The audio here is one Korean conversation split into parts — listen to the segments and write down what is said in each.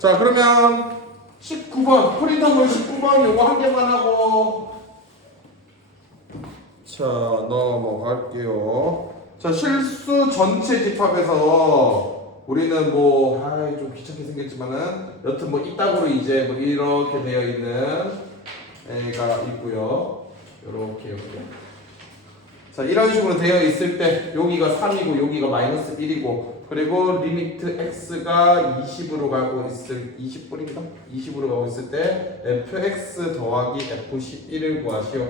자, 그러면 19번 프리덤을 19번 요거 한 개만 하고 자 넘어갈게요. 자, 실수 전체 집합에서 우리는 뭐 좀 귀찮게 생겼지만은 여튼 뭐 이따구로 이제 뭐 이렇게 되어 있는 애가 있고요. 요렇게. 자, 이런 식으로 되어 있을 때 여기가 3이고 여기가 마이너스 1이고 그리고 리미트 x가 20으로 가고 있을 20분입니다. 20으로 가고 있을 때 fx 더하기 f11을 구하시오.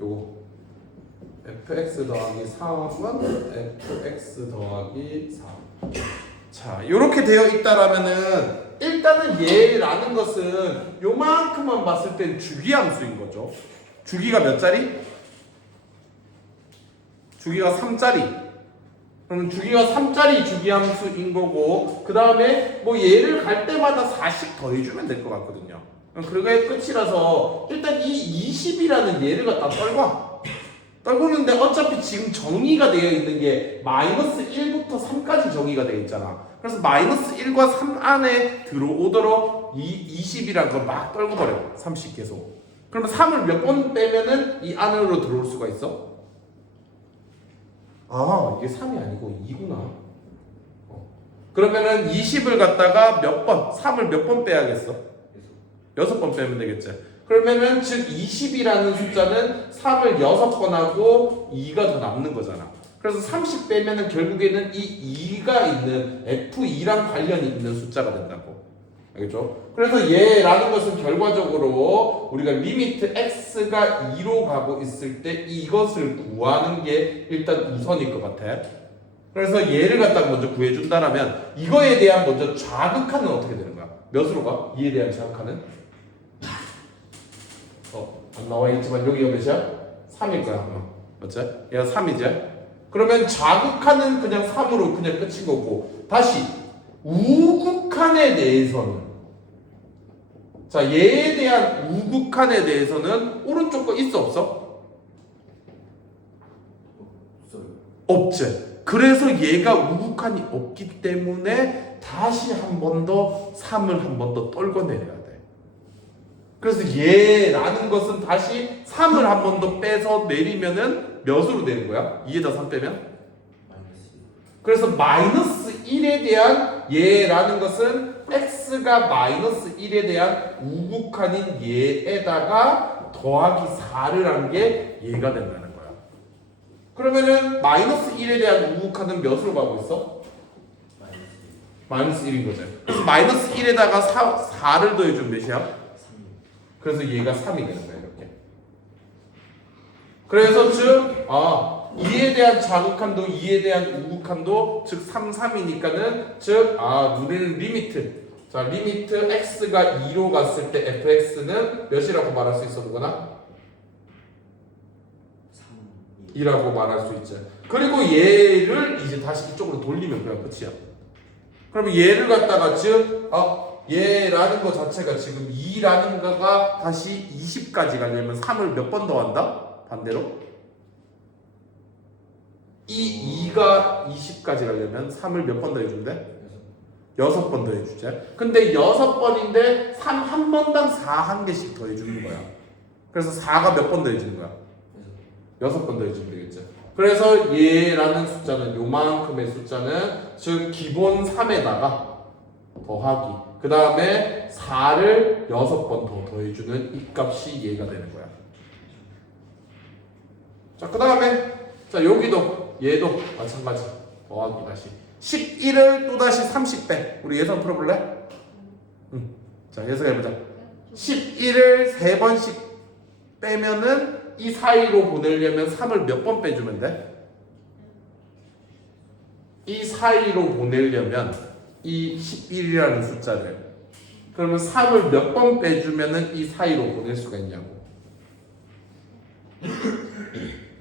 요거 fx 더하기 3은 fx 더하기 3. 자, 이렇게 되어 있다라면은 일단은 얘라는 것은 요만큼만 봤을 땐 주기함수인 거죠. 주기가 몇 자리? 주기가 3짜리. 그럼 주기가 3짜리 주기함수인 거고 그 다음에 뭐 얘를 갈 때마다 4씩 더해주면 될 것 같거든요. 그게 끝이라서 일단 이 20이라는 얘를 갖다 떨구는데 어차피 지금 정의가 되어 있는 게 마이너스 1부터 3까지 정의가 되어 있잖아. 그래서 마이너스 1과 3 안에 들어오도록 이 20이라는 걸 막 떨궈버려. 3씩 계속. 그러면 3을 몇 번 빼면은 이 안으로 들어올 수가 있어? 이게 3이 아니고 2구나. 그러면은 20을 갖다가 몇 번, 3을 몇 번 빼야겠어? 6번 빼면 되겠지. 그러면은 즉 20이라는 숫자는 3을 6번 하고 2가 더 남는 거잖아. 그래서 30 빼면은 결국에는 이 2가 있는 F2랑 관련이 있는 숫자가 된다고. 알겠죠? 그래서 얘라는 것은 결과적으로 우리가 리미트 x가 2로 가고 있을 때 이것을 구하는 게 일단 우선일 것 같아. 그래서 얘를 갖다가 먼저 구해준다라면 이거에 대한 먼저 좌극하는 어떻게 되는 거야? 몇으로 가? 2에 대한 좌극하는? 안 나와 있지만 여기가 몇이야? 3일 거야. 맞지? 얘가 3이지? 그러면 좌극하는 그냥 3으로 그냥 끝인 거고 다시 우극한에 대해서는 자, 얘에 대한 우극한에 대해서는 오른쪽 거 있어 없어? 없지. 그래서 얘가 우극한이 없기 때문에 다시 한 번 더 3을 한 번 더 떨궈내려야 돼. 그래서 얘라는 것은 다시 3을 한 번 더 빼서 내리면은 몇으로 되는 거야? 2에다 3 빼면? 그래서 마이너스 1에 대한 얘라는 것은 x가 마이너스 1에 대한 우극한인 얘에다가 더하기 4를 한 게 얘가 된다는 거야. 그러면은 마이너스 1에 대한 우극한은 몇으로 가고 있어? 마이너스 1인 거지. 그래서 마이너스 1에다가 4를 더해주면 몇이야? 그래서 얘가 3이 되는 거야 이렇게. 그래서 즉 2에 대한 좌극한도 2에 대한 우극한도 즉 3, 3이니까는 즉 우리는 리미트 자 리미트 x가 2로 갔을 때 fx는 몇이라고 말할 수 있어 보거나 2라고 말할 수 있죠. 그리고 얘를 이제 다시 이쪽으로 돌리면 그냥 끝이야. 그러면 얘를 갖다가 즉 얘라는 거 자체가 지금 2라는 거가 다시 20까지 가려면 3을 몇 번 더한다? 반대로 이 2가 20까지 가려면 3을 몇 번 더 해준대? 6번 더 해주자. 근데 6번인데 3 한 번당 4 한 개씩 더 해주는 거야. 그래서 4가 몇 번 더 해주는 거야? 6번 더 해주면 되겠죠. 그래서 얘라는 숫자는 요만큼의 숫자는 즉 기본 3에다가 더하기 그 다음에 4를 6번 더 더해주는 이 값이 얘가 되는 거야. 자, 그 다음에 자 여기도 얘도 마찬가지 더하기 다시 11을 또다시 30 빼. 우리 예선 풀어볼래? 자 예선해보자. 11을 3번씩 빼면은 이 사이로 보내려면 3을 몇 번 빼주면 돼? 이 사이로 보내려면 이 11이라는 숫자를 그러면 3을 몇 번 빼주면은 이 사이로 보낼 수가 있냐고.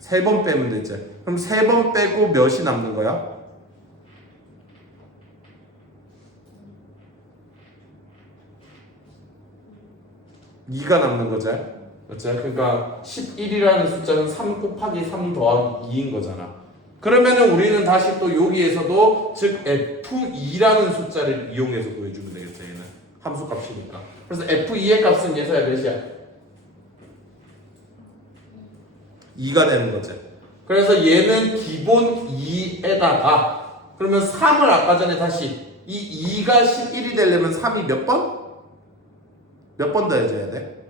3번 빼면 되지. 그럼 3번 빼고 몇이 남는 거야? 2가 남는 거지. 그렇죠? 그러니까 11이라는 숫자는 3 곱하기 3 더하기 2인 거잖아. 그러면은 우리는 다시 또 여기에서도 즉 F2라는 숫자를 이용해서 구해주면 되겠죠. 얘는 함수 값이니까. 그래서 F2의 값은 예서야 몇이야? 2가 되는 거지. 그래서 얘는 기본 2에다가 그러면 3을 아까 전에 다시 이 2가 11이 되려면 3이 몇 번? 몇 번 더해줘야 돼?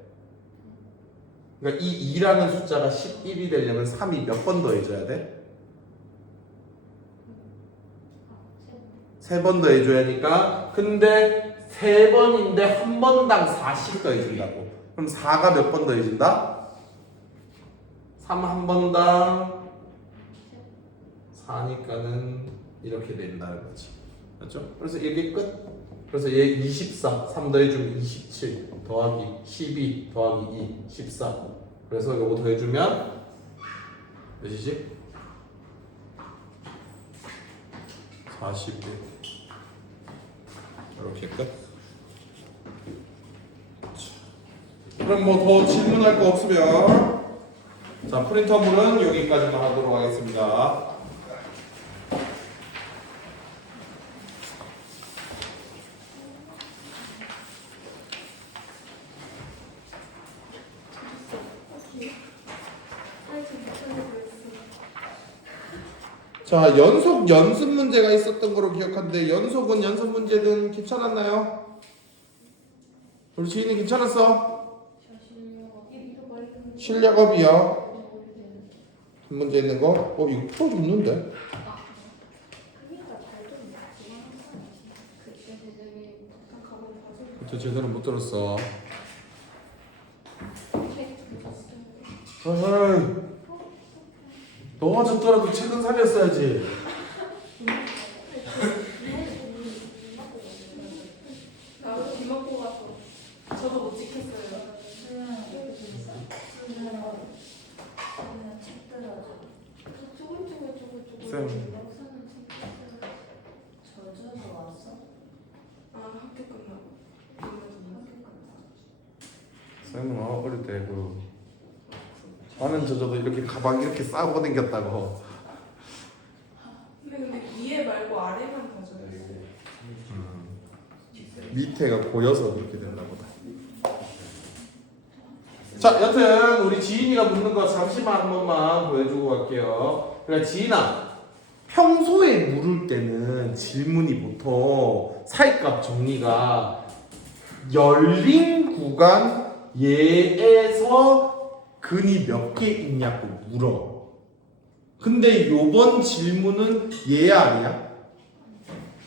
그러니까 이 2라는 숫자가 11이 되려면 3이 몇 번 더해줘야 돼? 3번 더해줘야 하니까 근데 3번인데 한 번당 4씩 더해준다고. 그럼 4가 몇 번 더해준다? 3 한 번당 4니까는 이렇게 된다는 거지. 맞죠? 그래서 이게 끝. 그래서 얘 24, 3 더해주면 27 더하기 12 더하기 2, 14. 그래서 요거 더해주면 몇이지? 41. 이렇게 끝. 그럼 뭐 더 질문할 거 없으면 자 프린터물은 여기까지만 하도록 하겠습니다. 자 연속 연습 문제가 있었던 거로 기억하는데 연속은 연습 문제는 괜찮았나요? 우리 지인이 괜찮았어? 실력업이요. 한 문제 있는 거? 이거 풀어줬는데? 그때 제대로 못 들었어. 에이, 넘어졌더라도 책은 살렸어야지. 나도 비 맞고 가서 저도 못 지켰어요. 쌤. 학교 끝나고. 쌤은 어릴 때 나는 저도 이렇게 가방 이렇게 싸고 다녔다고. 근데 위에 말고 아래만 가져요. 밑에가 고여서 그렇게 됐나 보다. 자, 여튼 우리 지인이가 묻는 거 잠시만 한 번만 보여주고 갈게요. 그러니까 지인아, 평소에 물을 때는 질문이 보통 사이값 정리가 열린 구간 얘에서 근이 몇 개 있냐고 물어. 근데 요번 질문은 얘야 아니야?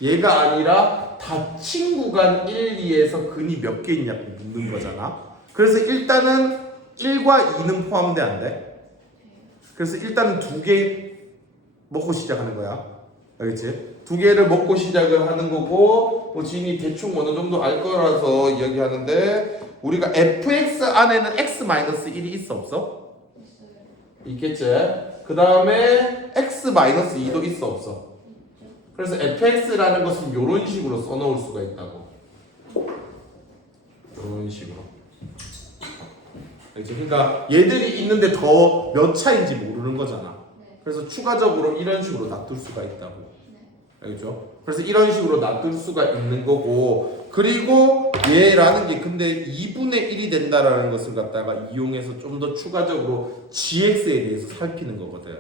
얘가 아니라 닫힌 구간 1, 2에서 근이 몇 개 있냐고 묻는 거잖아. 그래서 일단은 1과 2는 포함돼 안 돼? 그래서 일단은 2개 먹고 시작하는 거야. 알겠지? 2개를 먹고 시작을 하는 거고 뭐 지인이 대충 어느 정도 알 거라서 이야기하는데 우리가 fx 안에는 x-1이 있어 없어? 있겠지? 그 다음에 x-2도 있어 없어? 그래서 fx라는 것은 이런 식으로 써놓을 수가 있다고. 이런 식으로. 알겠지? 그러니까 얘들이 있는데 더 몇 차인지 모르는 거잖아. 그래서 추가적으로 이런 식으로 놔둘 수가 있다고. 알겠죠? 그래서 이런 식으로 놔둘 수가 있는 거고 그리고 얘라는 게 근데 2분의 1이 된다라는 것을 갖다가 이용해서 좀 더 추가적으로 gx에 대해서 살피는 거거든.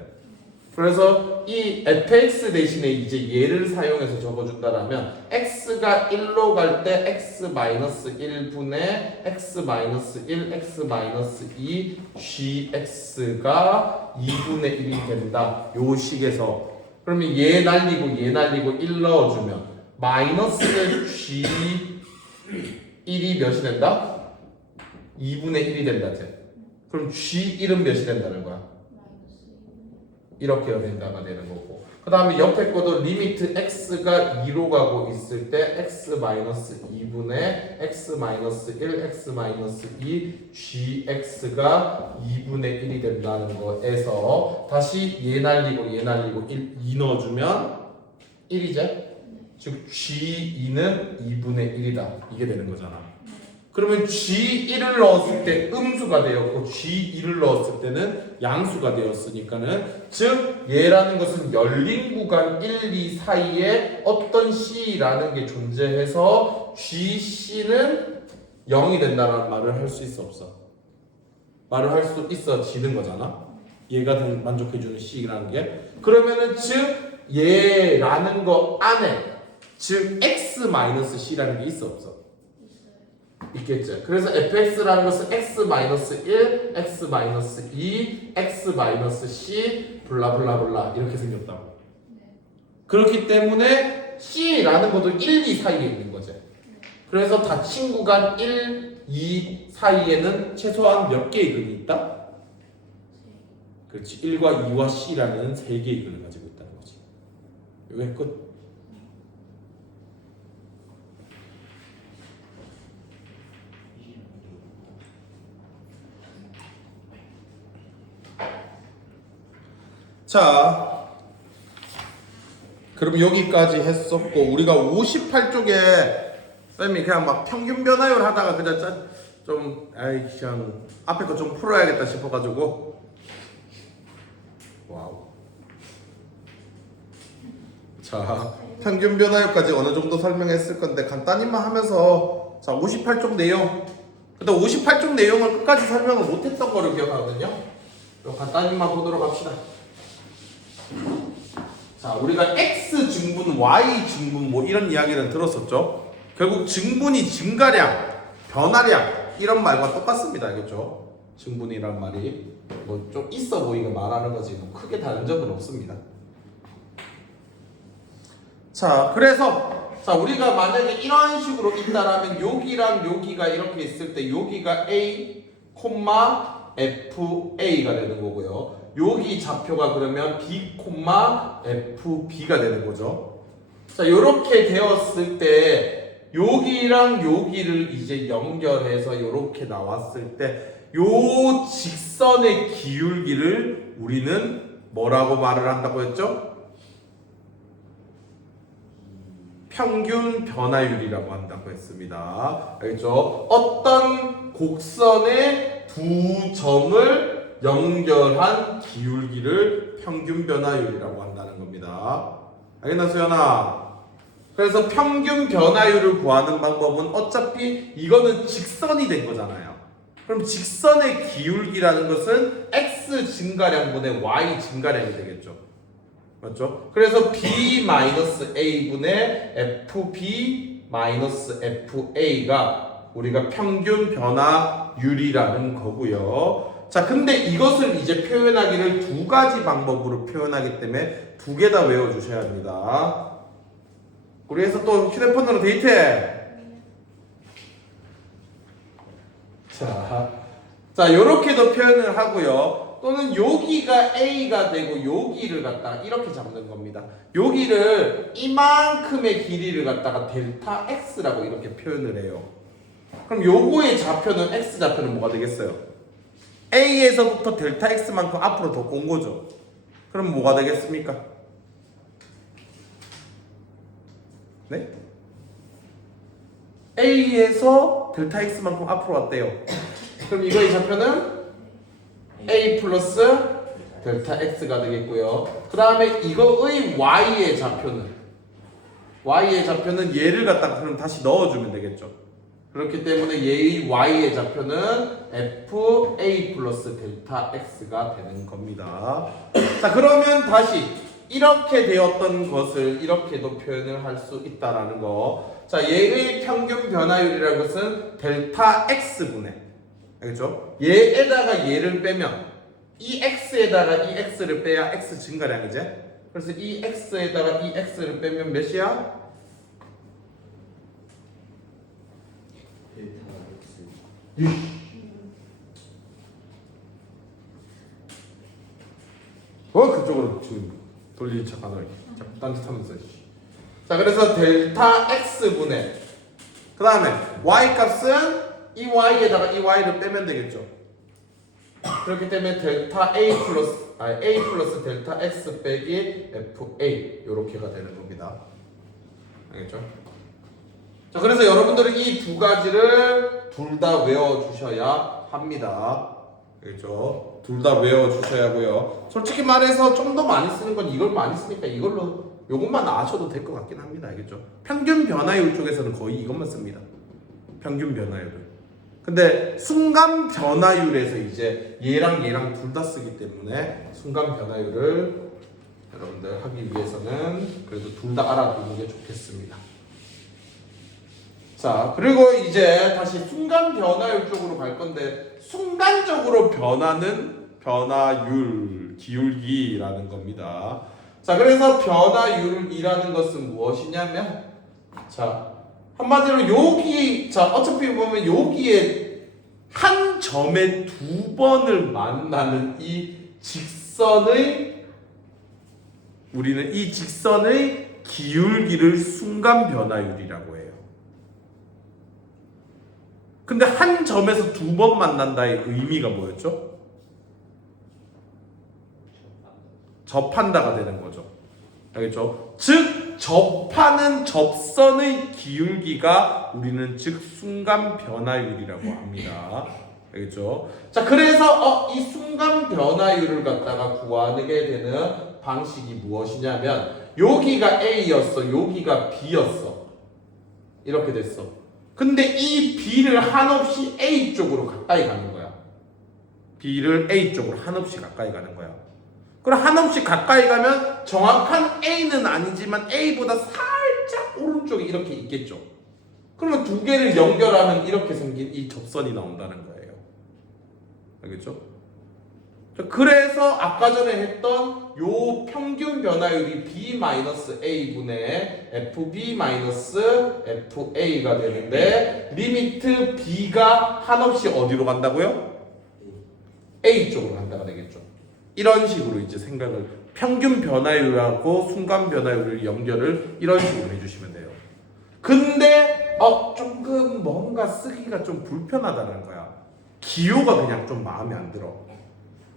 그래서 이 fx 대신에 이제 얘를 사용해서 적어준다라면 x가 1로 갈 때 x-1분의 x-1, x-2 gx가 2분의 1이 된다. 요 식에서 그러면 얘 날리고 1 넣어주면 마이너스 g1이 몇이 된다? 2분의 1이 된다. 그럼 g1은 몇이 된다는 거야? 이렇게 된다가 되는 거고 그 다음에 옆에 거도 리미트 x가 2로 가고 있을 때 x-2분의 x-1, x-2 gx가 2분의 1이 된다는 거에서 다시 얘 날리고 2 넣어주면 1이죠? 즉 g2는 2분의 1이다 이게 되는 거잖아. 그러면 G1을 넣었을 때 음수가 되었고 G2를 넣었을 때는 양수가 되었으니까는 즉 얘라는 것은 열린 구간 1, 2 사이에 어떤 C라는 게 존재해서 GC는 0이 된다는 말을 할 수 있어 없어? 말을 할 수 있어지는 거잖아. 얘가 만족해주는 C라는 게. 그러면은 즉 얘라는 거 안에 즉 X-C라는 게 있어 없어? 있겠죠. 그래서 fx라는 것은 x-1, x-2, x-c 블라블라블라 이렇게 생겼다고. 그렇기 때문에 c라는 것도 1, 2 사이에 있는 거죠. 그래서 닫힌 구간 1, 2 사이에는 최소한 몇 개의 근이 있다? 그렇지. 1과 2와 c라는 3개의 근을 가지고 있다는 거지. 왜 끝? 자, 그럼 여기까지 했었고 우리가 58쪽에 쌤이 그냥 막 평균 변화율 하다가 그냥 좀 그냥 앞에 거 좀 풀어야겠다 싶어가지고 와우. 자, 평균 변화율까지 어느 정도 설명했을 건데 간단히만 하면서 자 58쪽 내용. 근데 58쪽 내용을 끝까지 설명을 못했던 거를 기억하거든요. 그럼 간단히만 보도록 합시다. 자, 우리가 x 증분, y 증분 뭐 이런 이야기는 들었었죠. 결국 증분이 증가량, 변화량 이런 말과 똑같습니다. 알겠죠? 증분이란 말이 뭐 좀 있어 보이게 말하는 거지 뭐 크게 다른 점은 없습니다. 자, 그래서 자 우리가 만약에 이런 식으로 있다라면 여기랑 여기가 이렇게 있을 때 여기가 a, FA가 되는 거고요. 여기 좌표가 그러면 B, FB가 되는 거죠. 자, 이렇게 되었을 때 여기랑 여기를 이제 연결해서 이렇게 나왔을 때 요 직선의 기울기를 우리는 뭐라고 말을 한다고 했죠? 평균 변화율이라고 한다고 했습니다. 알겠죠? 어떤 곡선의 두 점을 연결한 기울기를 평균 변화율이라고 한다는 겁니다. 알겠나 수연아? 그래서 평균 변화율을 구하는 방법은 어차피 이거는 직선이 된 거잖아요. 그럼 직선의 기울기라는 것은 x 증가량분의 y 증가량이 되겠죠. 맞죠? 그래서 b-a분의 fb-fa가 우리가 평균 변화율이라는 거고요. 자, 근데 이것을 이제 표현하기를 두 가지 방법으로 표현하기 때문에 두 개 다 외워주셔야 합니다. 그래서 또 휴대폰으로 데이트해. 자, 요렇게도 표현을 하고요. 또는 여기가 A가 되고 여기를 갖다가 이렇게 잡는 겁니다. 여기를 이만큼의 길이를 갖다가 델타 X라고 이렇게 표현을 해요. 그럼 요거의 좌표는 X 좌표는 뭐가 되겠어요? A에서부터 델타 X만큼 앞으로 더 온 거죠. 그럼 뭐가 되겠습니까? 네? A에서 델타 X만큼 앞으로 왔대요. 그럼 이거의 좌표는 A 플러스 델타 X가 되겠고요. 그 다음에 이거의 Y의 좌표는 얘를 갖다가 그럼 다시 넣어주면 되겠죠. 그렇기 때문에 얘의 Y의 좌표는 FA 플러스 델타 X가 되는 겁니다. 자, 그러면 다시 이렇게 되었던 것을 이렇게도 표현을 할 수 있다라는 거. 자, 얘의 평균 변화율이라는 것은 델타 X분의, 알겠죠? 얘에다가 얘를 빼면 이 X에다가 이 X를 빼야 X 증가량이지? 그래서 이 X에다가 이 X를 빼면 몇이야? 그쪽으로 지금 돌리는 척 하더라. 자꾸 딴짓 하면서. 자, 그래서 델타 X분의 그 다음에 Y 값은 이 Y에다가 이 Y를 빼면 되겠죠. 그렇기 때문에 델타 A 플러스 델타 X 빼기 FA 요렇게가 되는 겁니다. 알겠죠? 자, 그래서 여러분들은 이 두 가지를 둘 다 외워주셔야 합니다. 그렇죠? 둘 다 외워주셔야 하고요. 솔직히 말해서 좀 더 많이 쓰는 건 이걸 많이 쓰니까 이걸로 요것만 아셔도 될 것 같긴 합니다. 알겠죠? 평균 변화율 쪽에서는 거의 이것만 씁니다. 평균 변화율을. 근데 순간 변화율에서 이제 얘랑 둘 다 쓰기 때문에 순간 변화율을 여러분들 하기 위해서는 그래도 둘 다 알아두는 게 좋겠습니다. 자, 그리고 이제 다시 순간 변화율 쪽으로 갈 건데 순간적으로 변하는 변화율, 기울기라는 겁니다. 자, 그래서 변화율이라는 것은 무엇이냐면 자, 한마디로 여기 자, 어차피 보면 여기에 한 점에 두 번을 만나는 이 직선의 우리는 이 직선의 기울기를 순간 변화율이라고 해요. 근데 한 점에서 두 번 만난다의 의미가 뭐였죠? 접한다가 되는 거죠. 알겠죠? 즉 접하는 접선의 기울기가 우리는 즉 순간 변화율이라고 합니다. 알겠죠? 자, 그래서 이 순간 변화율을 갖다가 구하게 되는 방식이 무엇이냐면 여기가 A였어, 여기가 B였어. 이렇게 됐어. 근데 이 B를 한없이 A 쪽으로 가까이 가는 거야. B를 A 쪽으로 한없이 가까이 가는 거야. 그럼 한없이 가까이 가면 정확한 A는 아니지만 A보다 살짝 오른쪽에 이렇게 있겠죠. 그러면 두 개를 연결하면 이렇게 생긴 이 접선이 나온다는 거예요. 알겠죠? 그래서 아까 전에 했던 요 평균 변화율이 B-A분의 FB-FA가 되는데 리미트 B가 한없이 어디로 간다고요? A 쪽으로 간다가 되겠죠. 이런 식으로 이제 생각을 평균 변화율하고 순간 변화율을 연결을 이런 식으로 해주시면 돼요. 근데 조금 뭔가 쓰기가 좀 불편하다는 거야. 기호가 그냥 좀 마음에 안 들어.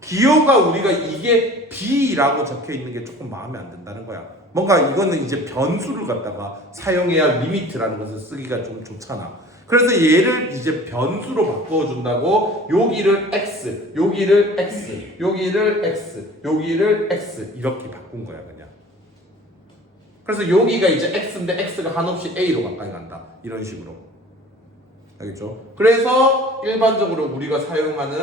기호가 우리가 이게 B라고 적혀 있는 게 조금 마음에 안 든다는 거야. 뭔가 이거는 이제 변수를 갖다가 사용해야 리미트라는 것을 쓰기가 좀 좋잖아. 그래서 얘를 이제 변수로 바꿔준다고 여기를 x, 여기를 x, 여기를 x, 여기를 x 이렇게 바꾼 거야 그냥. 그래서 여기가 이제 x인데 x가 한없이 a로 가까이 간다. 이런 식으로. 알겠죠? 그래서 일반적으로 우리가 사용하는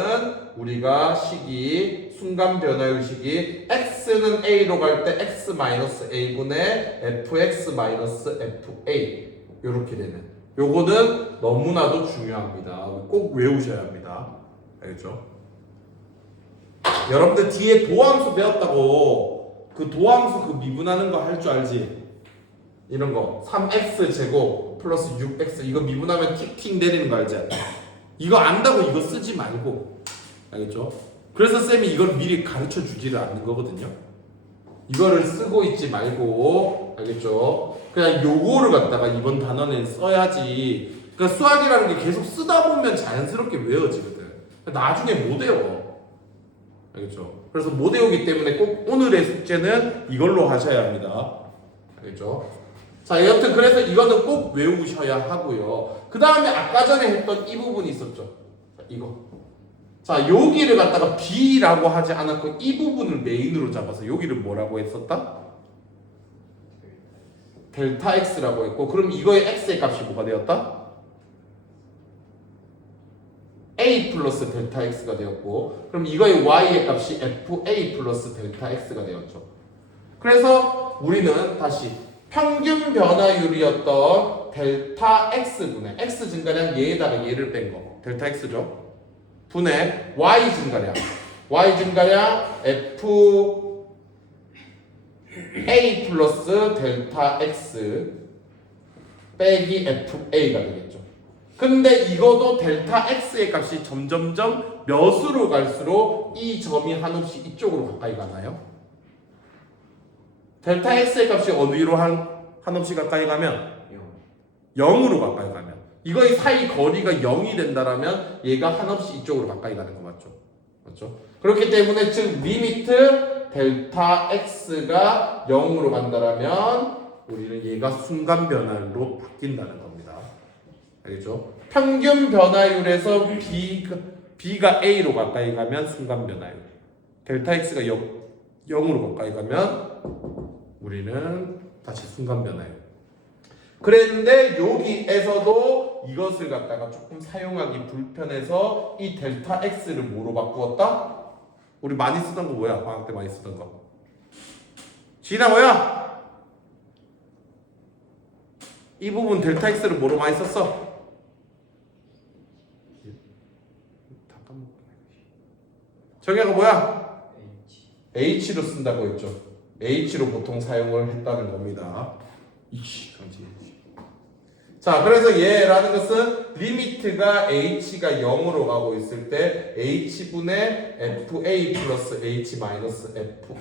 우리가 식이 순간 변화율 식이 x는 a로 갈 때 x-a분의 fx-fa 이렇게 되는. 요거는 너무나도 중요합니다. 꼭 외우셔야 합니다. 알겠죠? 여러분들 뒤에 도함수 배웠다고 그 도함수 그 미분하는 거 할 줄 알지? 이런 거 3x 제곱 플러스 6x 이거 미분하면 틱틱 내리는 거 알지? 이거 안다고 이거 쓰지 말고. 알겠죠? 그래서 쌤이 이걸 미리 가르쳐 주지를 않는 거거든요. 이거를 쓰고 있지 말고. 알겠죠? 그냥 요거를 갖다가 이번 단원에 써야지. 그러니까 수학이라는 게 계속 쓰다 보면 자연스럽게 외워지거든. 나중에 못 외워. 알겠죠? 그래서 못 외우기 때문에 꼭 오늘의 숙제는 이걸로 하셔야 합니다. 알겠죠? 자, 여튼 그래서 이거는 꼭 외우셔야 하고요. 그 다음에 아까 전에 했던 이 부분이 있었죠. 이거. 자, 여기를 갖다가 B라고 하지 않았고 이 부분을 메인으로 잡아서 여기를 뭐라고 했었다? 델타 X라고 했고, 그럼 이거의 X의 값이 뭐가 되었다? A 플러스 델타 X가 되었고, 그럼 이거의 Y의 값이 FA 플러스 델타 X가 되었죠. 그래서 우리는 다시 평균 변화율이었던 델타 X분의 X 증가량 얘에다가 얘를 뺀 거, 델타 X죠. 분의 Y 증가량, Y 증가량 F A 플러스 델타 X 빼기 FA가 되겠죠. 근데 이거도 델타 X의 값이 점점점 몇으로 갈수록 이 점이 한없이 이쪽으로 가까이 가나요? 델타 X의 값이 어디로 한없이 가까이 가면? 0으로 가까이 가면. 이거의 사이 거리가 0이 된다라면 얘가 한없이 이쪽으로 가까이 가는 거 맞죠? 맞죠? 그렇기 때문에 즉 리미트 델타 X가 0으로 간다라면 우리는 얘가 순간 변화율로 바뀐다는 겁니다. 알겠죠? 평균 변화율에서 B가 A로 가까이 가면 순간 변화율, 델타 X가 0으로 가까이 가면 우리는 다시 순간 변화율. 그랬는데 여기에서도 이것을 갖다가 조금 사용하기 불편해서 이 델타 X를 뭐로 바꾸었다? 우리 많이 쓰던 거 뭐야? 방학 때 많이 쓰던 거. 지나 뭐야? 이 부분 델타 X를 뭐로 많이 썼어? 정의가 뭐야? H로 쓴다고 했죠. H로 보통 사용을 했다는 겁니다. 자, 그래서 얘라는 것은 리미트가 H가 0으로 가고 있을 때 H분의 FA 플러스 H 마이너스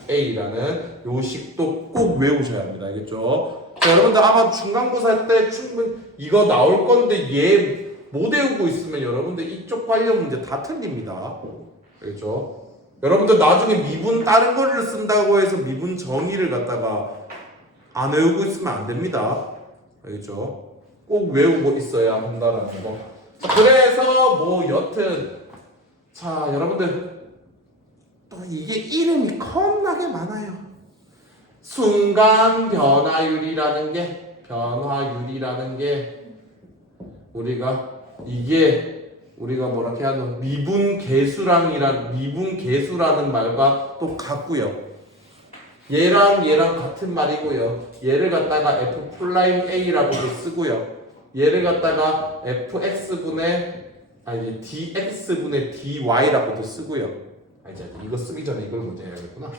FA라는 요식도 꼭 외우셔야 합니다. 알겠죠? 자, 여러분들 아마 중간고사 할 때 충분히 이거 나올 건데 얘 못 외우고 있으면 여러분들 이쪽 관련 문제 다 틀립니다. 알겠죠? 여러분들 나중에 미분 다른 거를 쓴다고 해서 미분 정의를 갖다가 안 외우고 있으면 안 됩니다. 알겠죠? 꼭 외우고 있어야 한다는 거. 자, 그래서 뭐 여튼 자, 여러분들 또 이게 이름이 겁나게 많아요. 순간 변화율이라는 게 우리가 뭐라게 하는 미분 계수라는 말과 똑같고요. 얘랑 같은 말이고요. 얘를 갖다가 F'A라고도 쓰고요. 얘를 갖다가 dx분의 dy라고도 쓰고요. 이제 이거 쓰기 전에 이걸 먼저 해야겠구나.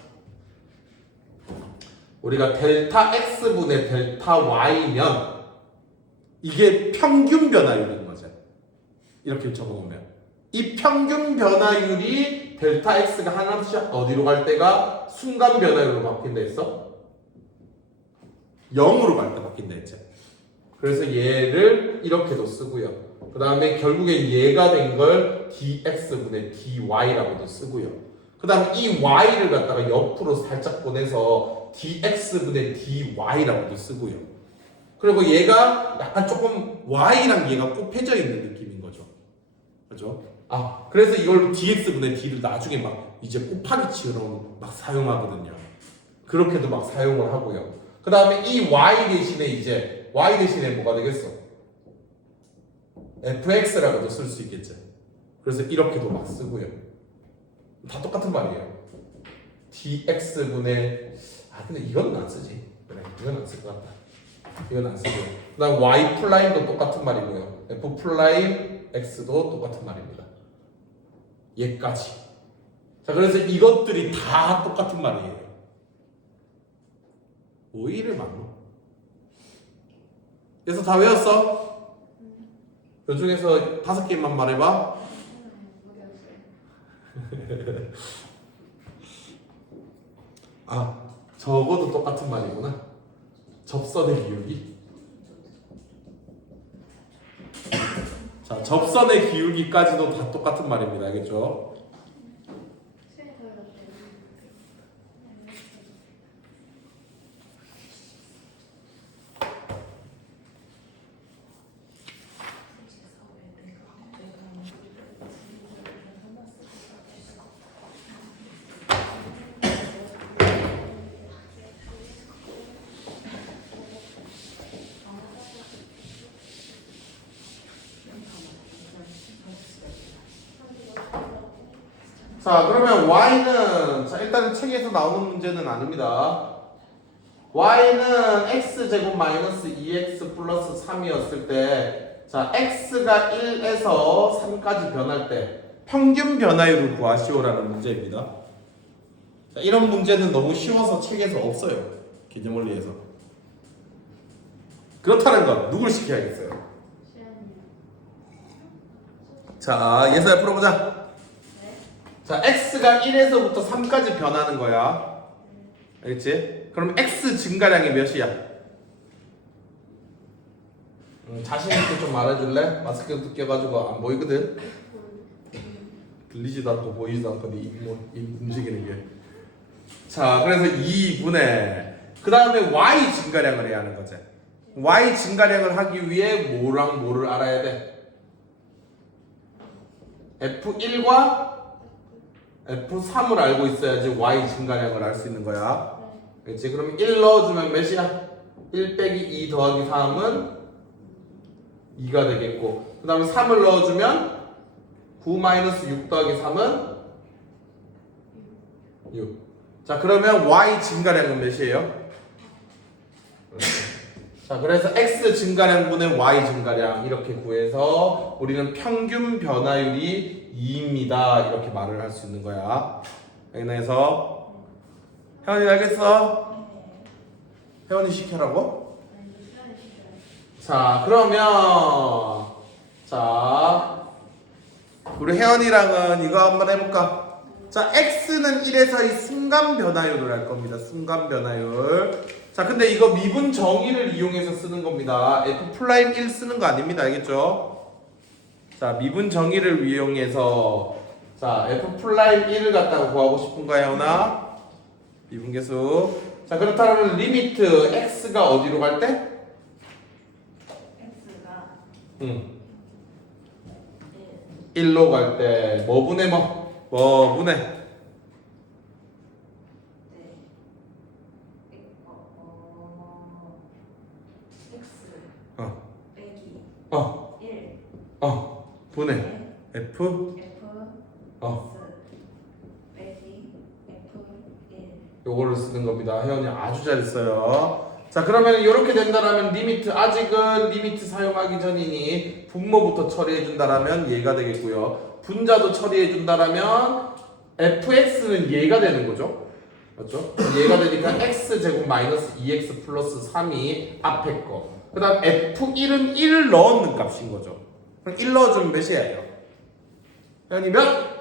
우리가 델타 x분의 델타 y면 이게 평균 변화율인 거죠. 이렇게 적어보면 이 평균 변화율이 델타 x가 하나씩 어디로 갈 때가 순간 변화율로 바뀐다 했어? 0으로 갈 때 바뀐다 했죠. 그래서 얘를 이렇게도 쓰고요. 그 다음에 결국엔 얘가 된 걸 dx분의 dy라고도 쓰고요. 그 다음에 이 y를 갖다가 옆으로 살짝 보내서 dx분의 dy라고도 쓰고요. 그리고 얘가 약간 조금 y랑 얘가 곱해져 있는 느낌인 거죠. 그죠? 그래서 이걸로 dx분의 d를 나중에 막 이제 곱하기처럼 막 사용하거든요. 그렇게도 막 사용을 하고요. 그 다음에 이 y 대신에 뭐가 되겠어? fx라고도 쓸 수 있겠죠. 그래서 이렇게도 막 쓰고요. 다 똑같은 말이에요. dx분의 근데 이건 안 쓰지. 그래, 이건 안 쓸 것 같다. 이건 안 쓰고. 그 다음 y 플라임도 똑같은 말이고요. f 플라임 x도 똑같은 말입니다. 얘까지. 자, 그래서 이것들이 다 똑같은 말이에요. 오이를 막노. 그래서 다 외웠어? 그 중에서 5개만 말해봐. 적어도 똑같은 말이구나. 접선의 기울기. 자, 접선의 기울기까지도 다 똑같은 말입니다. 알겠죠? 자, 그러면 y는 일단은 책에서 나오는 문제는 아닙니다. y는 x제곱 마이너스 2x 플러스 3이었을 때, 자, x가 1에서 3까지 변할 때 평균 변화율을 구하시오라는 문제입니다. 자, 이런 문제는 너무 쉬워서 책에서 없어요. 개념원리에서. 그렇다는 건 누굴 시켜야겠어요? 자, 예서야 풀어보자. 자, x가 1에서부터 3까지 변하는 거야. 알겠지? 그럼 x 증가량이 몇이야? 자신 있게 좀 말해줄래? 마스크 껴가지고 안 보이거든? 들리지도 않고 보이지도 않고 네 입 움직이는 게. 자, 그래서 2분의 그 다음에 y 증가량을 해야 하는 거지. y 증가량을 하기 위해 뭐랑 뭐를 알아야 돼? F1과 F3을 알고 있어야지 y 증가량을 알 수 있는 거야. 그렇지? 그럼 1 넣어주면 몇이야? 1 빼기 2 더하기 3은 2가 되겠고, 그 다음에 3을 넣어주면 9 마이너스 6 더하기 3은 6. 자, 그러면 y 증가량은 몇이에요? 자, 그래서 x 증가량분의 y 증가량 이렇게 구해서 우리는 평균 변화율이 2입니다. 이렇게 말을 할 수 있는 거야. 그래서 혜원이 알겠어? 혜원이 시켜라고? 자, 그러면 자, 우리 혜원이랑은 이거 한번 해볼까? 자, x는 1에서 이 순간 변화율을 할 겁니다. 순간 변화율. 자, 근데 이거 미분 정의를 이용해서 쓰는 겁니다. F'1 쓰는 거 아닙니다. 알겠죠? 자, 미분 정의를 이용해서 자, F'1을 갖다가 구하고 싶은 거야, 혜원아? 미분계수. 자, 그렇다면 리미트 x가 어디로 갈 때? x가 응. 1로 갈 때 뭐 분해 뭐 분해? 네. x 어. 빼기 어. 1 분해. 네. F. f 어. x 빼기 f1 요거를 쓰는 겁니다. 혜원이 아주 잘했어요. 자, 그러면 이렇게 된다라면 리미트, 아직은 리미트 사용하기 전이니 분모부터 처리해 준다라면 얘가 되겠고요. 분자도 처리해 준다라면 fx는 얘가 되는 거죠. 맞죠? 얘가 되니까 x제곱 마이너스 2x 플러스 3이 앞에 거. 그 다음 f1은 1을 넣는 값인 거죠. 그럼 1 넣어주면 몇이에요? 혜원이 몇?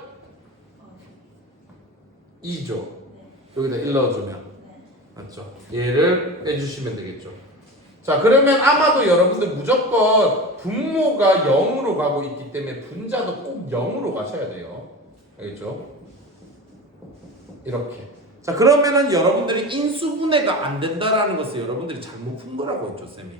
2죠. 여기다 1 넣어주면 맞죠? 얘를 빼주시면 되겠죠. 자, 그러면 아마도 여러분들 무조건 분모가 0으로 가고 있기 때문에 분자도 꼭 0으로 가셔야 돼요. 알겠죠? 이렇게. 자, 그러면은 여러분들이 인수분해가 안 된다라는 것을 여러분들이 잘못 푼 거라고 했죠, 쌤이.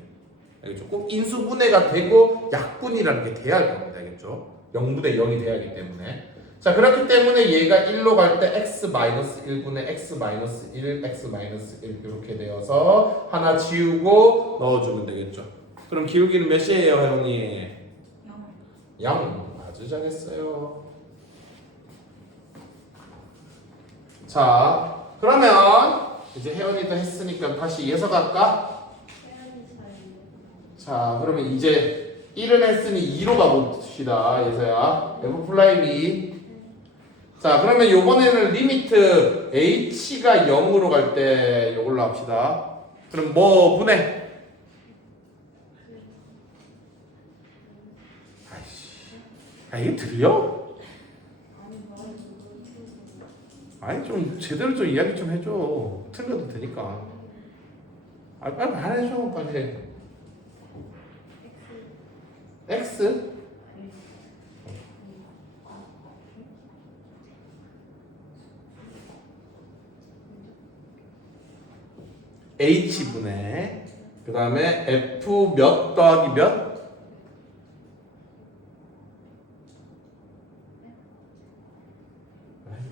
알겠죠? 꼭 인수분해가 되고 약분이라는 게 돼야 할 겁니다. 알겠죠? 0분의 0이 돼야 하기 때문에. 자, 그렇기 때문에 얘가 1로 갈 때 x-1분의 x-1, x-1 이렇게 되어서 하나 지우고 넣어주면 되겠죠. 그럼 기울기는 몇이에요, 혜원이? 0. 아주 잘했어요. 자, 그러면 이제 혜원이도 했으니까 다시 예서갈까? 자, 그러면 이제 1은 했으니 2로 가봅시다, 예서야. f'2. 자, 그러면 요번에는 리미트 h가 0으로 갈 때 요걸로 합시다. 그럼 뭐 분해? 아이씨, 아, 이게 들려? 아니, 좀 제대로 좀 이야기 좀 해줘. 틀려도 되니까. 아, 빨리 말해줘, 빨리. x? h분의 그 다음에 f 몇 더하기 몇?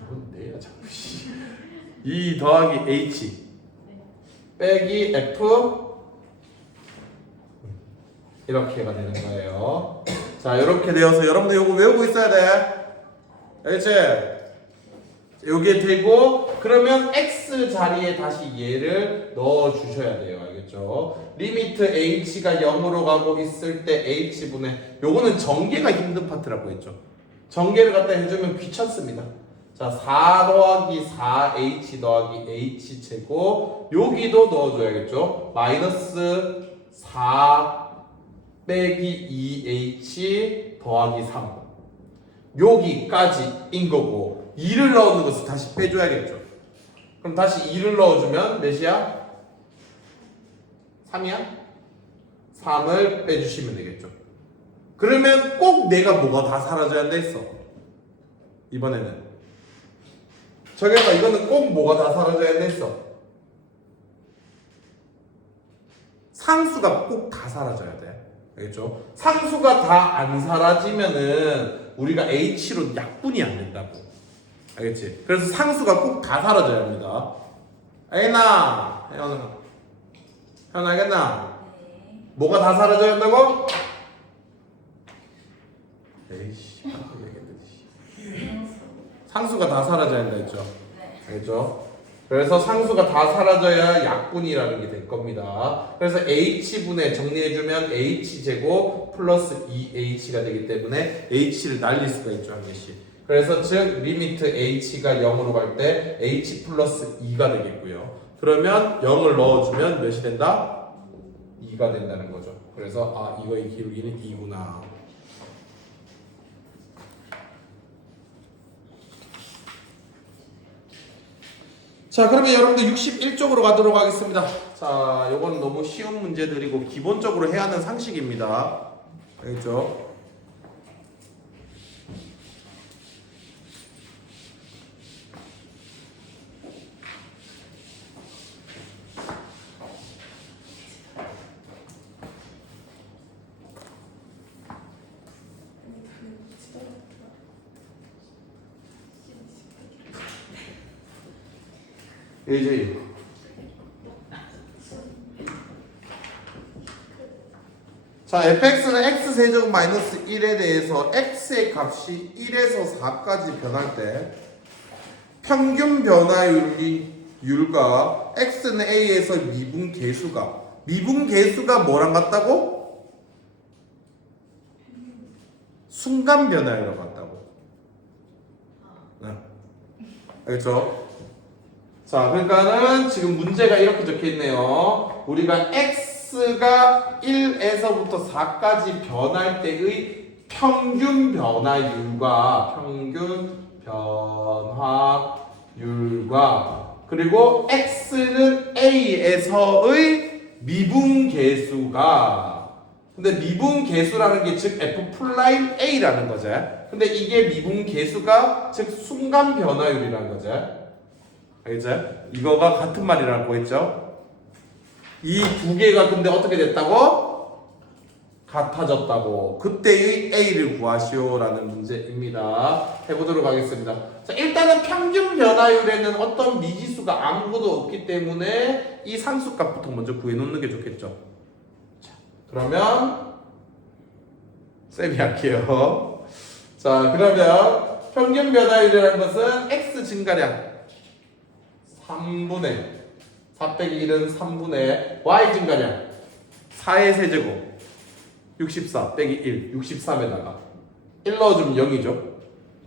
이건 내가 자꾸 2 더하기 h 빼기 f 이렇게가 되는 거예요. 자, 이렇게 되어서 여러분들 이거 외우고 있어야 돼. 알겠지? 여기에 되고, 그러면 x 자리에 다시 얘를 넣어 주셔야 돼요. 알겠죠? 리미트 h가 0으로 가고 있을 때 h분의, 요거는 전개가 힘든 파트라고 했죠. 전개를 갖다 해주면 귀찮습니다. 자, 4 더하기 4h 더하기 h 제곱, 여기도 넣어줘야겠죠? 마이너스 4 빼기 2h 더하기 3. 여기까지인 거고, 2를 넣는 것을 다시 빼줘야겠죠. 그럼 다시 2를 넣어주면 몇이야? 3이야? 3을 빼주시면 되겠죠. 그러면 꼭 내가 뭐가 다 사라져야 한다 했어. 이번에는 저기가 이거는 꼭 뭐가 다 사라져야 한다 했어. 상수가 꼭 다 사라져야 돼. 알겠죠? 상수가 다 안 사라지면은 우리가 h로 약분이 안 된다고. 알겠지? 그래서 상수가 꼭 다 사라져야 합니다. 알겠나? 혜연아 알겠나? 네. 뭐가 다 사라져야 한다고? 에이씨 상수가 다 사라져야 한다 했죠? 네. 알겠죠? 그래서 상수가 다 사라져야 약분이라는 게 될 겁니다. 그래서 h분의 정리해주면 h제곱 플러스 2h가 되기 때문에 h를 날릴 수가 있죠, 한 개씩. 그래서 즉 리미트 h가 0으로 갈 때 h 플러스 2가 되겠고요. 그러면 0을 넣어주면 몇이 된다? 2가 된다는 거죠. 그래서 아 이거의 기울기는 2구나. 자, 그러면 여러분들 61쪽으로 가도록 하겠습니다. 자, 요건 너무 쉬운 문제들이고 기본적으로 해야 하는 상식입니다. 알겠죠? 이제 자, fx는 x세제곱 마이너스 1에 대해서 x의 값이 1에서 4까지 변할 때 평균 변화율과 x는 a에서 미분계수가 뭐랑 같다고? 순간 변화율이랑 같다고. 네. 알겠죠? 자, 그러니까는 지금 문제가 이렇게 적혀 있네요. 우리가 x가 1에서부터 4까지 변할 때의 평균 변화율과 그리고 x는 a에서의 미분계수가 근데 미분계수라는 게 즉 f'(a라는 거죠. 근데 이게 미분계수가 즉 순간 변화율이라는 거죠. 알겠죠? 이거가 같은 말이라고 했죠? 이 두 개가 근데 어떻게 됐다고? 같아졌다고. 그때의 A를 구하시오라는 문제입니다. 해보도록 하겠습니다. 자, 일단은 평균 변화율에는 어떤 미지수가 아무것도 없기 때문에 이 상수값부터 먼저 구해놓는 게 좋겠죠. 자, 그러면 쌤이 할게요. 자, 그러면 평균 변화율이라는 것은 X 증가량 3분의 4 빼기 1은 3분의 y 증가량 4의 세제곱 64 빼기 1 63에다가 1 넣어주면 0이죠.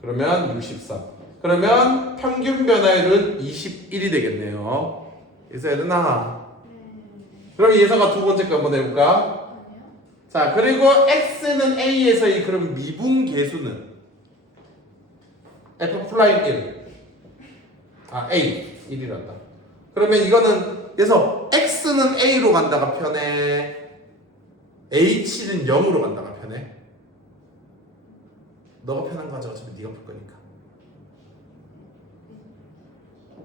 그러면 64. 그러면 평균 변화율은 21이 되겠네요. 그래서 얘들아 그럼 예서가 두 번째 거 한번 해볼까? 자, 그리고 x는 a에서의 그럼 미분 계수는 f'1 a 1이란다. 그러면 이거는 그래서 x는 a로 간다가 편해, h는 0으로 간다가 편해. 너가 편한 거 하자. 어차피 네가 풀 거니까.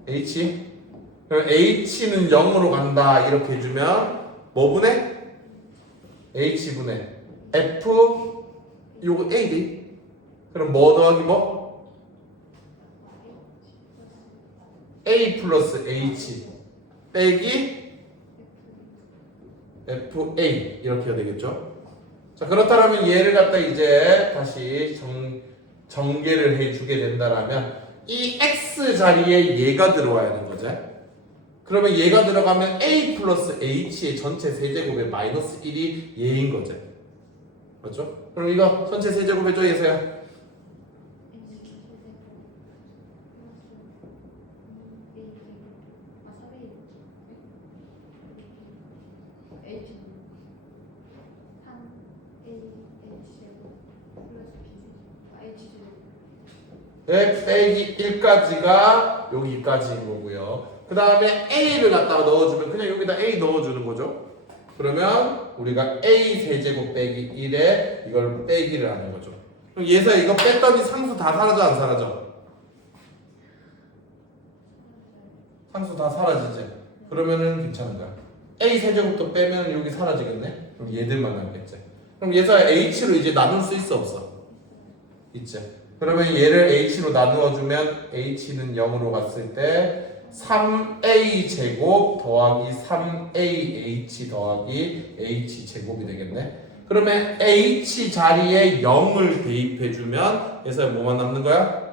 h 그럼 h는 0으로 간다 이렇게 해주면 뭐 분해? h분해 f 요거 a지. 그럼 뭐 더하기 뭐? a 플러스 h 빼기 fa 이렇게 해야 되겠죠. 자, 그렇다면 얘를 갖다 이제 다시 정계를 해주게 된다라면 이 x 자리에 얘가 들어와야 하는 거죠. 그러면 얘가 들어가면 a 플러스 h의 전체 세제곱의 마이너스 1이 얘인 거죠. 맞죠? 그럼 이거 전체 세제곱 해줘 예서야. 빼기 1까지가 여기까지인 거고요. 그 다음에 a를 갖다가 넣어주면 그냥 여기다 a 넣어주는 거죠. 그러면 우리가 a 세제곱 빼기 1에 이걸 빼기를 하는 거죠. 그럼 얘서 이거 뺐더니 상수 다 사라져 안 사라져? 상수 다 사라지지. 그러면은 괜찮은 거야. A 세제곱도 빼면 여기 사라지겠네. 그럼 얘들만 남겠지. 그럼 얘가 H로 이제 나눌 수 있어 없어? 있지. 그러면 얘를 H로 나누어 주면 H는 0으로 갔을 때 3A 제곱 더하기 3AH 더하기 H 제곱이 되겠네. 그러면 H 자리에 0을 대입해 주면 얘서 뭐만 남는 거야?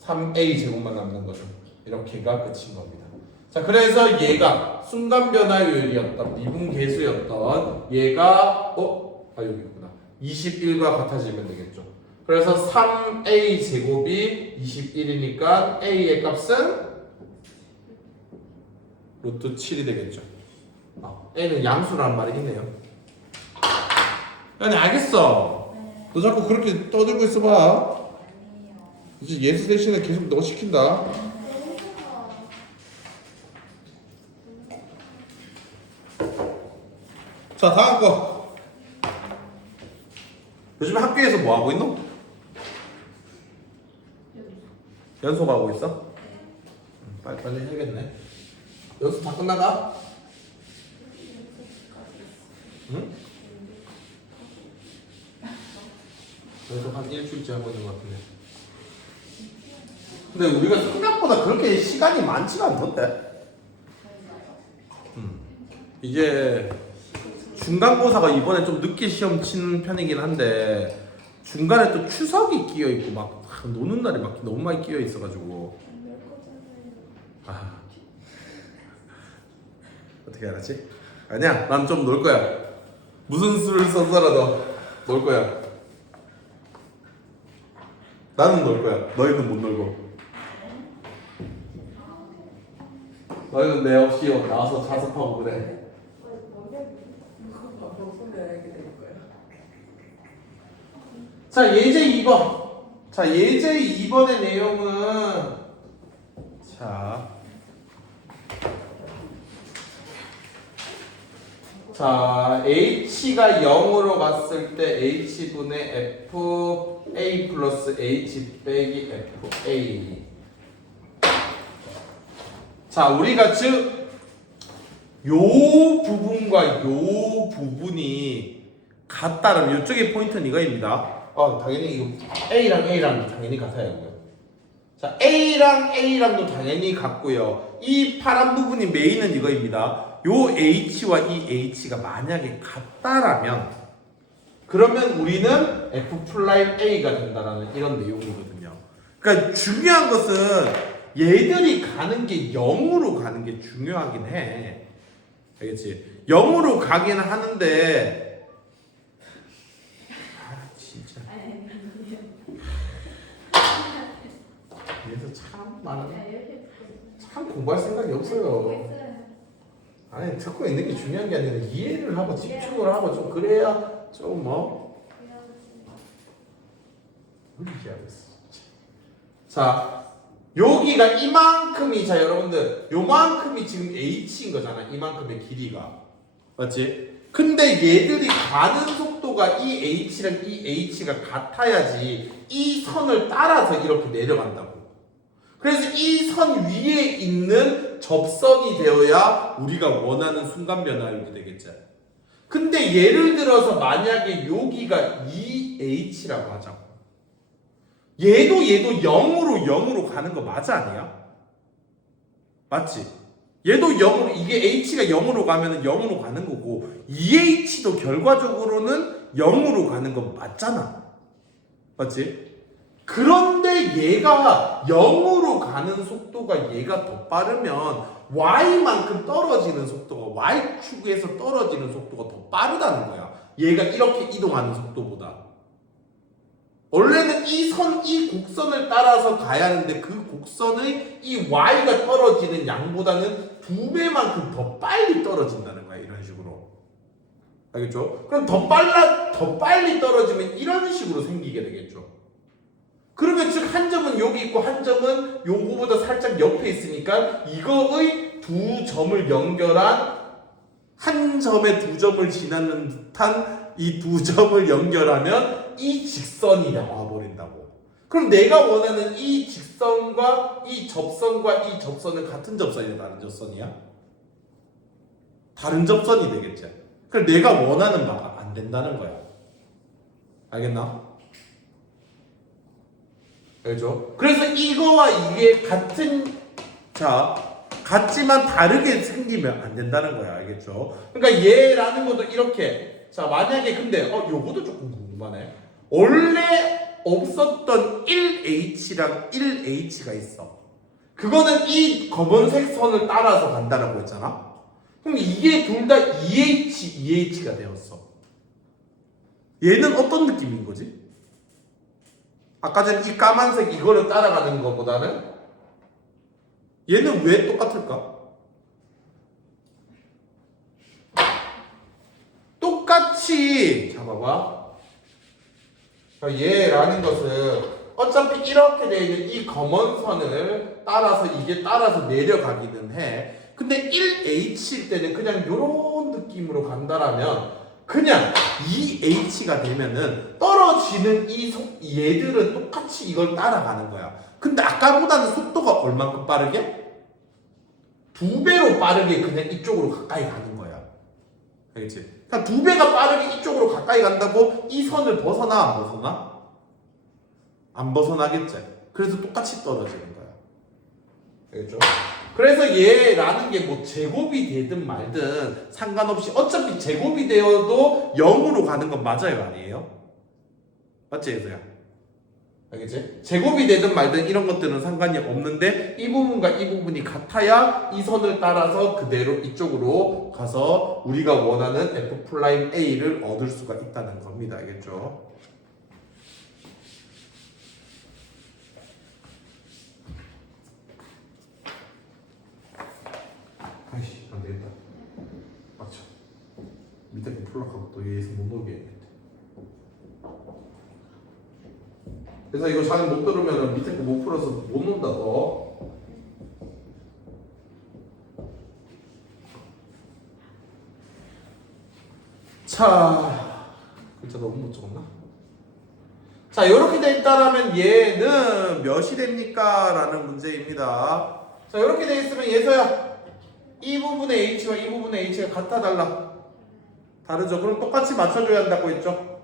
3A 제곱만 남는 거죠. 이렇게가 끝인 겁니다. 자, 그래서 얘가 순간 변화율이었던 미분계수였던 얘가 여기 있구나. 21과 같아지면 되겠죠. 그래서 3A 제곱이 21이니까 A의 값은 루트 7이 되겠죠. A는 양수라는 말이 있네요. 아니 알겠어. 너 자꾸 그렇게 떠들고 있어봐. 이제 예수 대신에 계속 너 시킨다. 자, 다음 거. 요즘 학교에서 뭐 하고 있노? 연속하고 있어? 빨리 해야겠네. 연습 다 끝나가? 응? 연속 한 일주일째 하고 있는 것 같은데. 근데 우리가 생각보다 그렇게 시간이 많지가 않던데. 이게 중간고사가 이번에 좀 늦게 시험 치는 편이긴 한데 중간에 또 추석이 끼어 있고 막 노는 날이 막 너무 많이 끼어 있어가지고 어떻게 알았지? 아니야, 난 좀 놀 거야. 무슨 수를 써서라도 놀 거야. 나는 놀 거야. 너희는 못 놀고. 너희는 내 없이 나와서 자습하고 그래. 자, 예제 2번. 자, 예제 2번의 내용은 자, H가 0으로 갔을 때 H분의 FA 플러스 H 빼기 FA. 자, 우리가 즉 요 부분과 요 부분이 같다면 이쪽의 포인트는 이거입니다. 당연히 이거 A랑 A랑 당연히 같아야 하고요. 자, A랑 A랑도 당연히 같고요. 이 파란 부분이 메인은 이거입니다. 요 H와 이 H가 만약에 같다라면 그러면 우리는 F'A가 된다라는 이런 내용이거든요. 그러니까 중요한 것은 얘들이 가는 게 0으로 가는 게 중요하긴 해. 알겠지? 0으로 가긴 하는데 진짜 얘도 참 공부할 생각이 없어요. 아니, 듣고 있는 게 중요한 게 아니라 이해를 하고 집중을 하고 좀 그래야 좀 자, 여기가 이만큼이, 자 여러분들 요만큼이 지금 H인 거잖아. 이만큼의 길이가 맞지? 근데 얘들이 가는 속도가 이 H랑 이 H가 같아야지 이 선을 따라서 이렇게 내려간다고. 그래서 이 선 위에 있는 접선이 되어야 우리가 원하는 순간 변화율이 되겠죠. 근데 예를 들어서 만약에 여기가 2H라고 하자고. 얘도 0으로 가는 거 맞아 아니야? 맞지? 얘도 0으로, 이게 H가 0으로 가면 0으로 가는 거고 2H도 결과적으로는 0으로 가는 거 맞잖아. 맞지? 그런데 얘가 0으로 가는 속도가 얘가 더 빠르면 Y만큼 떨어지는 속도가 Y축에서 떨어지는 속도가 더 빠르다는 거야. 얘가 이렇게 이동하는 속도보다. 원래는 이 곡선을 따라서 가야 하는데 그 곡선의 이 Y가 떨어지는 양보다는 2배만큼 더 빨리 떨어진다는 거야. 이런 식으로. 알겠죠? 그럼 더 빨리 떨어지면 이런 식으로 생기게 되겠죠. 그러면 즉 한 점은 여기 있고 한 점은 요거보다 살짝 옆에 있으니까 이거의 두 점을 연결한 한 점에 두 점을 지나는 듯한 이 두 점을 연결하면 이 직선이 나와버린다고. 그럼 내가 원하는 이 직선과 이 접선과 이 접선은 같은 접선이야, 다른 접선이야? 다른 접선이 되겠지. 그럼 내가 원하는 바가 안 된다는 거야. 알겠나? 알죠? 그래서 이거와 이게 같지만 다르게 생기면 안 된다는 거야. 알겠죠? 그러니까 얘라는 것도 이렇게. 자, 만약에 근데 요것도 조금 궁금하네. 원래 없었던 1H랑 1H가 있어. 그거는 이 검은색 선을 따라서 간다라고 했잖아. 그럼 이게 둘 다 2H가 되었어. 얘는 어떤 느낌인 거지? 아까 전에 이 까만색 이거를 따라가는 것보다는 얘는 왜 똑같을까? 똑같이 잡아봐. 얘라는 것은 어차피 이렇게 되어 있는 이 검은 선을 따라서 이게 따라서 내려가기는 해. 근데 1H일 때는 그냥 이런 느낌으로 간다라면 그냥 2H가 되면은 떨어지는 얘들은 똑같이 이걸 따라가는 거야. 근데 아까보다는 속도가 얼만큼 빠르게? 2배로 빠르게 그냥 이쪽으로 가까이 가는 거야. 알겠지? 그러니까 2배가 빠르게 이쪽으로 가까이 간다고 이 선을 벗어나 안 벗어나? 안 벗어나겠지. 그래서 똑같이 떨어지는 거야. 알겠죠? 그래서 얘라는 게 뭐 제곱이 되든 말든 상관없이 어차피 제곱이 되어도 0으로 가는 건 맞아요, 아니에요? 맞지, 얘들아? 알겠지? 제곱이 되든 말든 이런 것들은 상관이 없는데 이 부분과 이 부분이 같아야 이 선을 따라서 그대로 이쪽으로 가서 우리가 원하는 F'A를 얻을 수가 있다는 겁니다. 알겠죠? 아이씨, 안 되겠다. 맞죠? 밑에 거 풀락하고 또 얘에서 못 놀게 해야겠다. 그래서 이거 잘 못 들으면 밑에 거 못 풀어서 못 논다 더. 자, 글자 너무 못 적었나? 자, 이렇게 돼 있다라면 얘는 몇이 됩니까? 라는 문제입니다. 자, 이렇게 돼 있으면 예서야 이 부분의 H와 이 부분의 H가 같아 달라? 다르죠? 그럼 똑같이 맞춰줘야 한다고 했죠?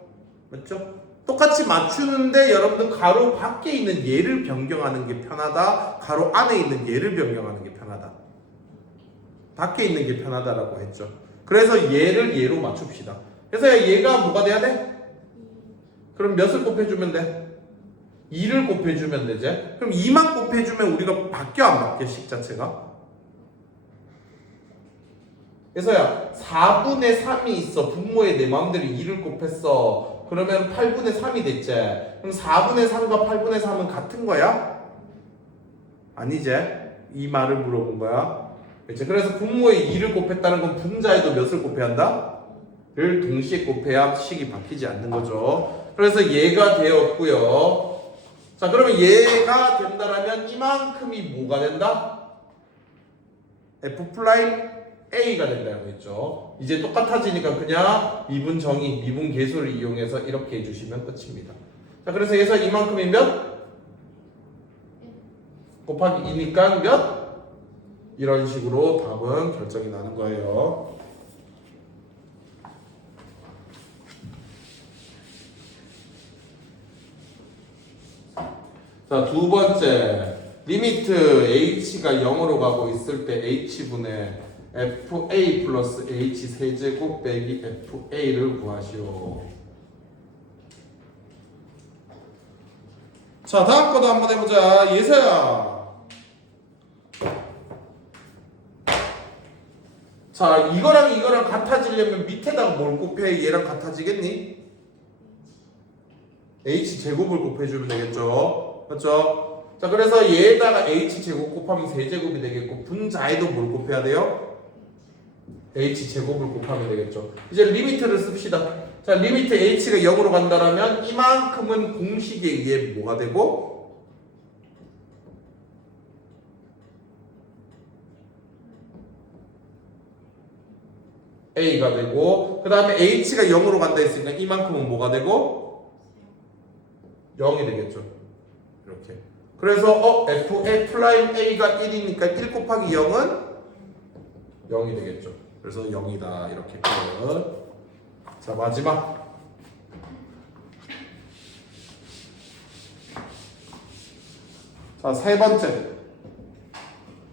맞죠? 똑같이 맞추는데 여러분들 가로 밖에 있는 얘를 변경하는 게 편하다, 가로 안에 있는 얘를 변경하는 게 편하다. 밖에 있는 게 편하다라고 했죠. 그래서 얘를 얘로 맞춥시다. 그래서 얘가 뭐가 돼야 돼? 그럼 몇을 곱해주면 돼? 2를 곱해주면 되지? 그럼 2만 곱해주면 우리가 바뀌어 안 바뀌어? 식 자체가? 그래서야 4분의 3이 있어. 분모에 내 마음대로 2를 곱했어. 그러면 8분의 3이 됐지. 그럼 4분의 3과 8분의 3은 같은 거야? 아니지. 이 말을 물어본 거야. 그치? 그래서 분모에 2를 곱했다는 건 분자에도 몇을 곱해야 한다? 를 동시에 곱해야 식이 바뀌지 않는 거죠. 그래서 얘가 되었고요. 자, 그러면 얘가 된다라면 이만큼이 뭐가 된다? F'A가 된다고 했죠. 이제 똑같아지니까 그냥 미분 정의, 미분 계수를 이용해서 이렇게 해주시면 끝입니다. 자, 그래서 여기서 이만큼이 몇? 곱하기 2니까 몇? 이런 식으로 답은 결정이 나는 거예요. 자, 두 번째. 리미트 h가 0으로 가고 있을 때 h분의 fa 플러스 h 세제곱 빼기 fa를 구하시오. 자, 다음 거도 한번 해보자. 예서야. 자, 이거랑 이거랑 같아지려면 밑에다가 뭘 곱해? 얘랑 같아지겠니? h 제곱을 곱해주면 되겠죠. 맞죠? 자, 그래서 얘에다가 h 제곱 곱하면 세제곱이 되겠고 분자에도 뭘 곱해야 돼요? h 제곱을 곱하면 되겠죠. 이제 리미트를 씁시다. 자, 리미트 h가 0으로 간다라면 이만큼은 공식에 의해 뭐가 되고? a가 되고, 그 다음에 h가 0으로 간다 했으니까 이만큼은 뭐가 되고? 0이 되겠죠. 이렇게. 그래서 fa 프라임 a가 1이니까 1 곱하기 0은 0이 되겠죠. 그래서 0이다 이렇게 끝. 자 마지막. 자 세 번째.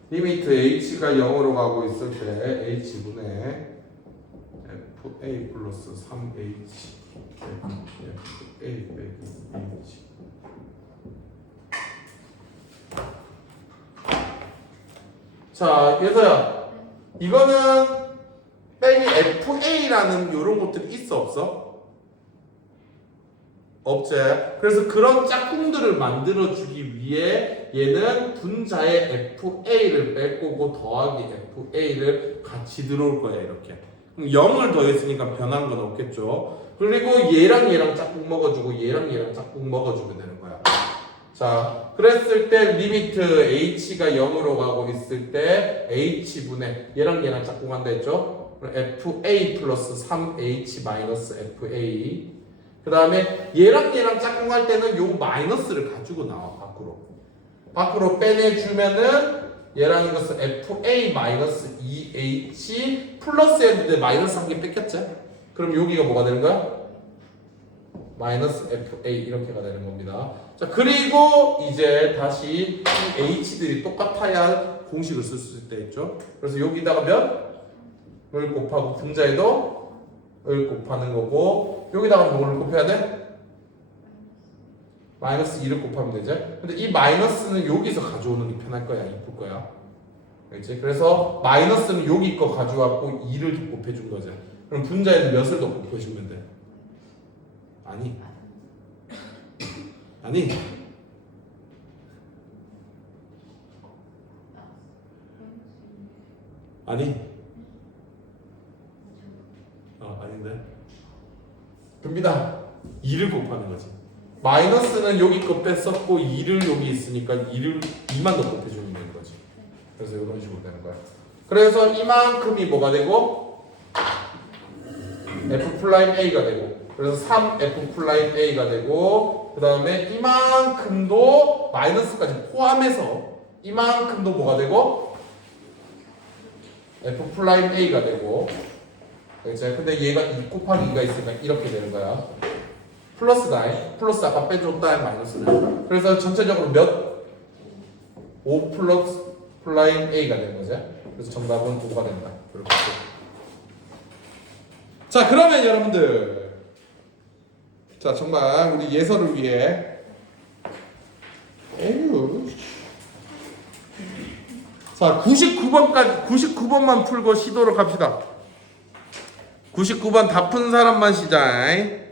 리미트 h가 0으로 가고 있을 때 h분의 fa 플러스 3h a 빼기 h. 자 예서야, 이거는 빼기 fa라는 요런 것들이 있어 없어? 없지. 그래서 그런 짝꿍들을 만들어주기 위해 얘는 분자의 fa를 뺄 거고 더하기 fa를 같이 들어올 거야 이렇게. 그럼 0을 더했으니까 변한 건 없겠죠. 그리고 얘랑 짝꿍 먹어주고 얘랑 짝꿍 먹어주면 되는 거야. 자, 그랬을 때 리미트 h가 0으로 가고 있을 때 h분의 얘랑 짝꿍한다 했죠? fa 플러스 3h 마이너스 fa. 그 다음에 얘랑 짝꿍할 때는 요 마이너스를 가지고 나와 밖으로 빼내주면은 얘랑 이것은 fa 마이너스 2h 플러스 했는데 마이너스 한 개 뺏겼지? 그럼 여기가 뭐가 되는 거야? 마이너스 fa 이렇게가 되는 겁니다. 자 그리고 이제 다시 이 h들이 똑같아야 공식을 쓸 수 있다 했죠. 그래서 여기다가 몇을 곱하고 분자에도 을 곱하는 거고 여기다가 뭐를 곱해야 돼? 마이너스 2를 곱하면 되죠. 근데 이 마이너스는 여기서 가져오는 게 편할 거야, 이쁠 거야. 알겠지? 그래서 마이너스는 여기 거 가져왔고 2를 더 곱해준 거죠. 그럼 분자에는 몇을 더 곱해주면 돼? 아니 아닌데 됩니다. 2를 곱하는 거지. 마이너스는 여기 거 뺐었고 2를 여기 있으니까 2만 더 곱해주면 되는 거지. 그래서 이런 식으로 되는 거야. 그래서 이만큼이 뭐가 되고 f 플라임 a가 되고, 그래서 3f 플라임 a가 되고, 그 다음에 이만큼도 마이너스까지 포함해서 이만큼도 뭐가 되고 f 플라임 a가 되고. 그렇죠? 근데 얘가 2 곱하기 2가 있으니까 이렇게 되는 거야. 플러스다. 플러스 아까 빼줬다 마이너스는. 그래서 전체적으로 몇? 5 플러스 플라임 a가 되는 거죠. 그래서 정답은 5가 된다. 이렇게. 자 그러면 여러분들, 자 정말 우리 예서를 위해 자 99번만 풀고 쉬도록 합시다. 99번 다 푼 사람만 시작.